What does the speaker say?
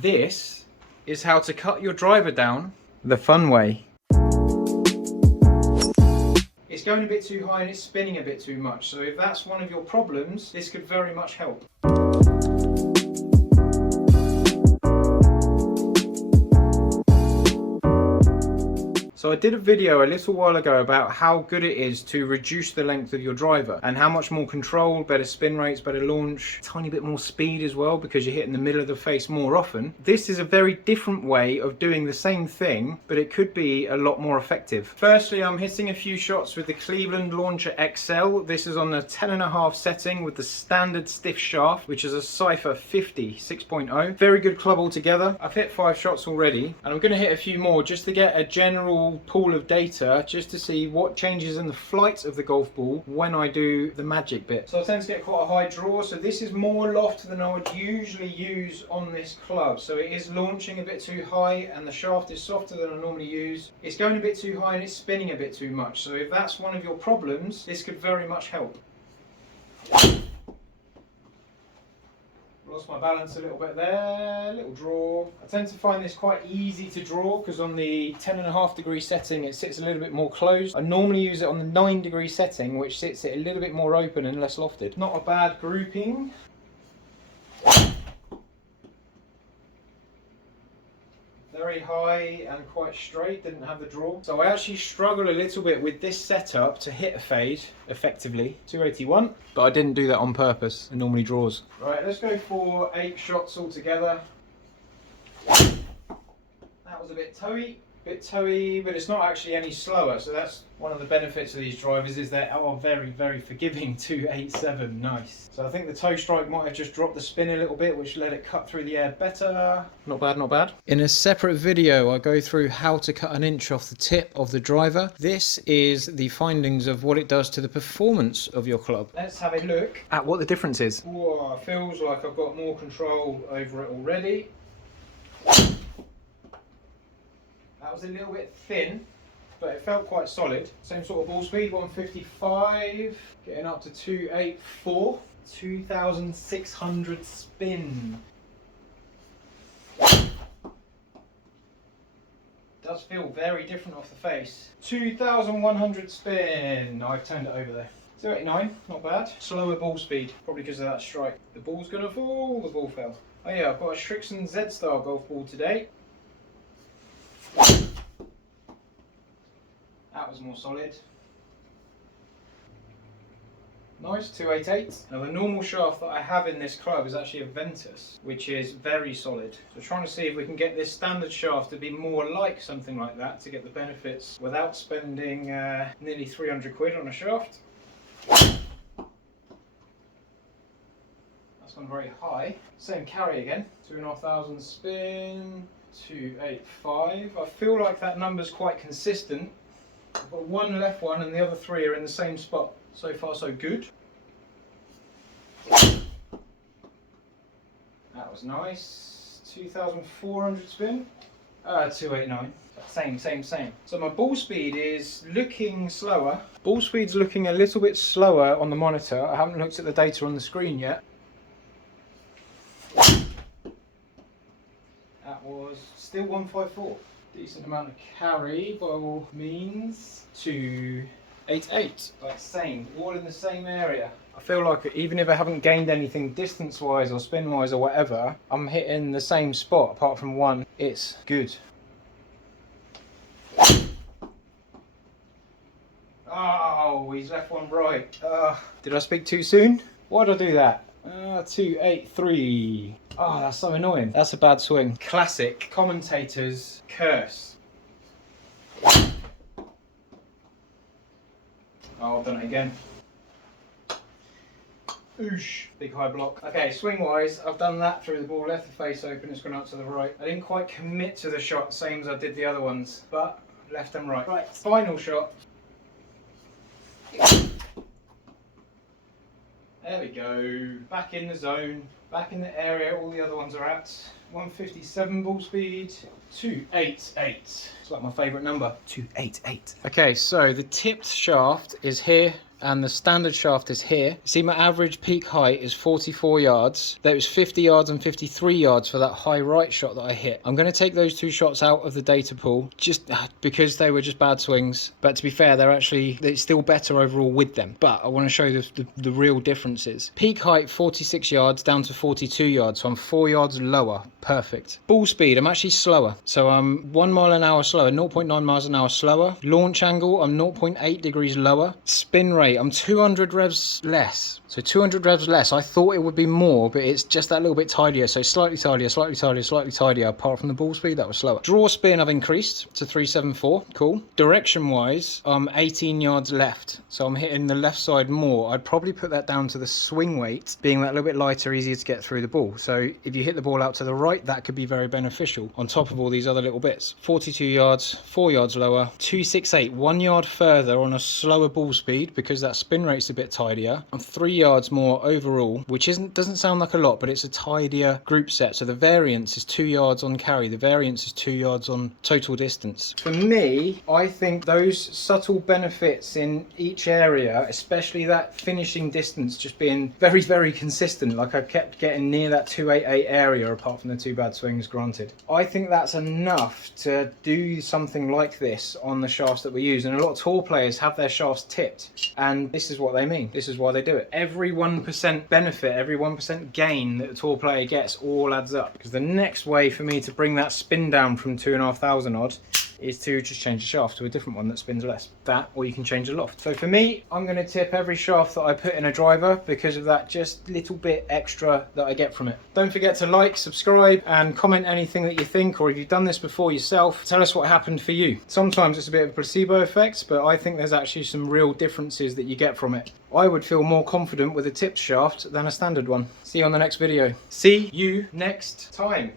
This is how to cut your driver down the fun way. It's going a bit too high and it's spinning a bit too much, so if that's one of your problems, this could very much help. So I did a video a little while ago about how good it is to reduce the length of your driver and how much more control, better spin rates, better launch, tiny bit more speed as well because you're hitting the middle of the face more often. This is a very different way of doing the same thing, but it could be a lot more effective. Firstly, I'm hitting a few shots with the Cleveland Launcher XL. This is on the 10.5 setting with the standard stiff shaft, which is a Cypher 50 6.0. Very good club altogether. I've hit 5 shots already and I'm going to hit a few more just to get a general pool of data just to see what changes in the flight of the golf ball when I do the magic bit. So I tend to get quite a high draw, so this is more loft than I would usually use on this club. So it is launching a bit too high and the shaft is softer than I normally use. It's going a bit too high and it's spinning a bit too much. So if that's one of your problems, this could very much help. Lost my balance a little bit there, little draw. I tend to find this quite easy to draw because on the 10.5 degree setting it sits a little bit more closed. I normally use it on the 9 degree setting, which sits it a little bit more open and less lofted. Not a bad grouping. Very high and quite straight, didn't have the draw. So I actually struggle a little bit with this setup to hit a fade effectively. 281, but I didn't do that on purpose. It normally draws. Right, let's go for 8 shots altogether. That was a bit toey, but it's not actually any slower. So that's one of the benefits of these drivers, is they are very, very forgiving. 287, nice. So I think the toe strike might have just dropped the spin a little bit, which let it cut through the air better. Not bad, not bad. In a separate video, I go through how to cut an inch off the tip of the driver. This is the findings of what it does to the performance of your club. Let's have a look at what the difference is. Whoa, feels like I've got more control over it already. That was a little bit thin, but it felt quite solid. Same sort of ball speed, 155, getting up to 284, 2,600 spin. Does feel very different off the face. 2,100 spin. I've turned it over there. 289, not bad. Slower ball speed, probably because of that strike. The ball's gonna fall, the ball fell. Oh yeah, I've got a Shrixon Z-Star golf ball today. That was more solid. Nice, 288. Now the normal shaft that I have in this club is actually a Ventus, which is very solid. So trying to see if we can get this standard shaft to be more like something like that to get the benefits without spending nearly 300 quid on a shaft. That's gone very high. Same carry again, 2,500 spin, 285. I feel like that number's quite consistent. I've got one left one and the other 3 are in the same spot. So far so good. That was nice. 2,400 spin. 289. Same. So my ball speed is looking slower. Ball speed's looking a little bit slower on the monitor. I haven't looked at the data on the screen yet. That was still 154. Decent amount of carry by all means. 288. Like same, all in the same area. I feel like even if I haven't gained anything distance wise or spin wise or whatever, I'm hitting the same spot apart from one. It's good. Oh, he's left one right. Did I speak too soon? Why did I do that? 283. Oh, that's so annoying. That's a bad swing. Classic commentator's curse. Oh, I've done it again. Oosh. Big high block. Okay, swing wise, I've done that through the ball, left the face open, it's gone out to the right. I didn't quite commit to the shot, same as I did the other ones, but left and right. Right, final shot. There we go. Back in the zone, back in the area all the other ones are at. 157 ball speed, 288. It's like my favourite number, 288. Okay, so the tipped shaft is here and the standard shaft is here. See, my average peak height is 44 yards. There was 50 yards and 53 yards for that high right shot that I hit. I'm going to take those two shots out of the data pool just because they were just bad swings. But to be fair, it's still better overall with them. But I want to show you the real differences. Peak height 46 yards down to 42 yards, so I'm 4 yards lower. Perfect. Ball speed, I'm actually slower. So I'm 1 mile an hour slower, 0.9 miles an hour slower. Launch angle, I'm 0.8 degrees lower. Spin rate, I'm 200 revs less. So 200 revs less. I thought it would be more, but it's just that little bit tidier. So slightly tidier, slightly tidier, slightly tidier. Apart from the ball speed, that was slower. Draw spin, I've increased to 374. Cool. Direction wise, I'm 18 yards left. So I'm hitting the left side more. I'd probably put that down to the swing weight being that little bit lighter, easier to get through the ball. So if you hit the ball out to the right, that could be very beneficial on top of all these other little bits. 42 yards, 4 yards lower. 268, 1 yard further on a slower ball speed because that spin rate's a bit tidier. I'm 3 yards more overall, which doesn't sound like a lot, but it's a tidier group set. So the variance is 2 yards on carry. The variance is 2 yards on total distance. For me, I think those subtle benefits in each area, especially that finishing distance just being very, very consistent, like I kept getting near that 288 area apart from the two bad swings, granted. I think that's enough to do something like this on the shafts that we use. And a lot of tour players have their shafts tipped, and this is what they mean. This is why they do it. Every 1% benefit, every 1% gain that the tour player gets all adds up. Because the next way for me to bring that spin down from 2,500 odd is to just change the shaft to a different one that spins less. That, or you can change the loft. So for me, I'm going to tip every shaft that I put in a driver because of that just little bit extra that I get from it. Don't forget to like, subscribe, and comment anything that you think, or if you've done this before yourself, tell us what happened for you. Sometimes it's a bit of a placebo effect, but I think there's actually some real differences that you get from it. I would feel more confident with a tipped shaft than a standard one. See you on the next video. See you next time.